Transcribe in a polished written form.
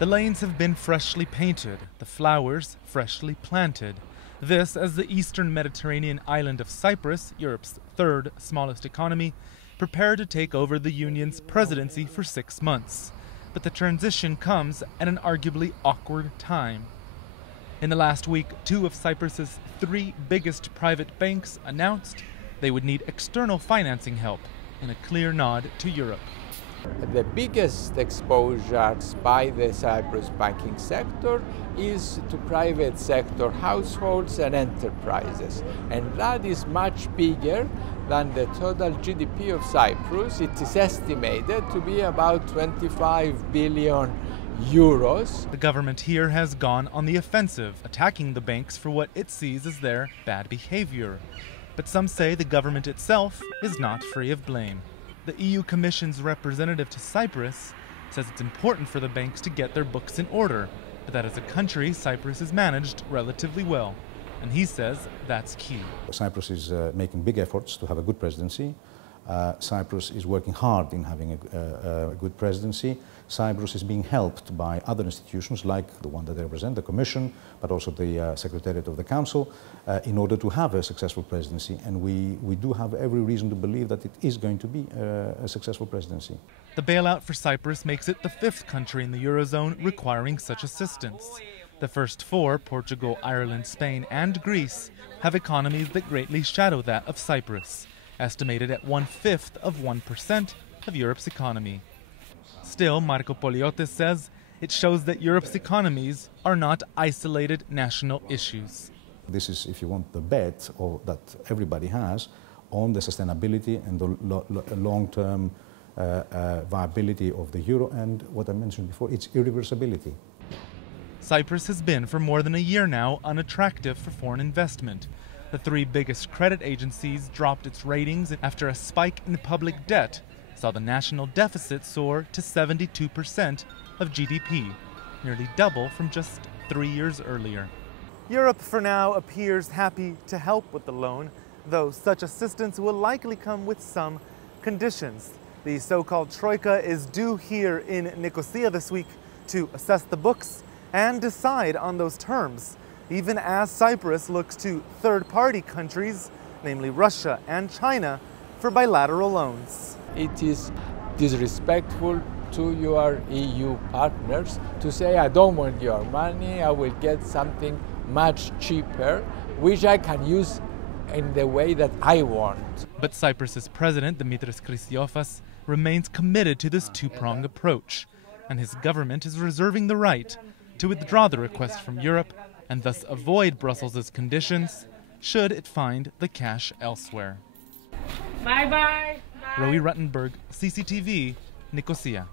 The lanes have been freshly painted, the flowers freshly planted. This as the eastern Mediterranean island of Cyprus, Europe's third smallest economy, prepared to take over the Union's presidency for 6 months. But the transition comes at an arguably awkward time. In the last week, 2 of Cyprus's 3 biggest private banks announced they would need external financing help, in a clear nod to Europe. The biggest exposures by the Cyprus banking sector is to private sector households and enterprises, and that is much bigger than the total GDP of Cyprus. It is estimated to be about 25 billion euros. The government here has gone on the offensive, attacking the banks for what it sees as their bad behavior. But some say the government itself is not free of blame. The EU Commission's representative to Cyprus says it's important for the banks to get their books in order, but that as a country, Cyprus is managed relatively well. And he says that's key. Cyprus is making big efforts to have a good presidency. Cyprus is working hard in having a good presidency. Cyprus is being helped by other institutions like the one that I represent, the Commission, but also the Secretariat of the Council, in order to have a successful presidency. And we do have every reason to believe that it is going to be a successful presidency. The bailout for Cyprus makes it the 5th country in the Eurozone requiring such assistance. The first 4, Portugal, Ireland, Spain, and Greece, have economies that greatly shadow that of Cyprus, estimated at 1/5 of 1% of Europe's economy. Still, Marco Poliotis says it shows that Europe's economies are not isolated national issues. This is, if you want, the bet that everybody has on the sustainability and the long-term viability of the euro, and what I mentioned before, its irreversibility. Cyprus has been for more than a year now unattractive for foreign investment. The 3 biggest credit agencies dropped its ratings after a spike in public debt saw the national deficit soar to 72% of GDP, nearly double from just 3 years earlier. Europe for now appears happy to help with the loan, though such assistance will likely come with some conditions. The so-called Troika is due here in Nicosia this week to assess the books and decide on those terms, even as Cyprus looks to third-party countries, namely Russia and China, for bilateral loans. It is disrespectful to your EU partners to say, I don't want your money, I will get something much cheaper, which I can use in the way that I want. But Cyprus's president, Dimitris Christiofas, remains committed to this 2-pronged approach, and his government is reserving the right to withdraw the request from Europe and thus avoid Brussels' conditions should it find the cash elsewhere. Bye-bye. Roee Ruttenberg, CCTV, Nicosia.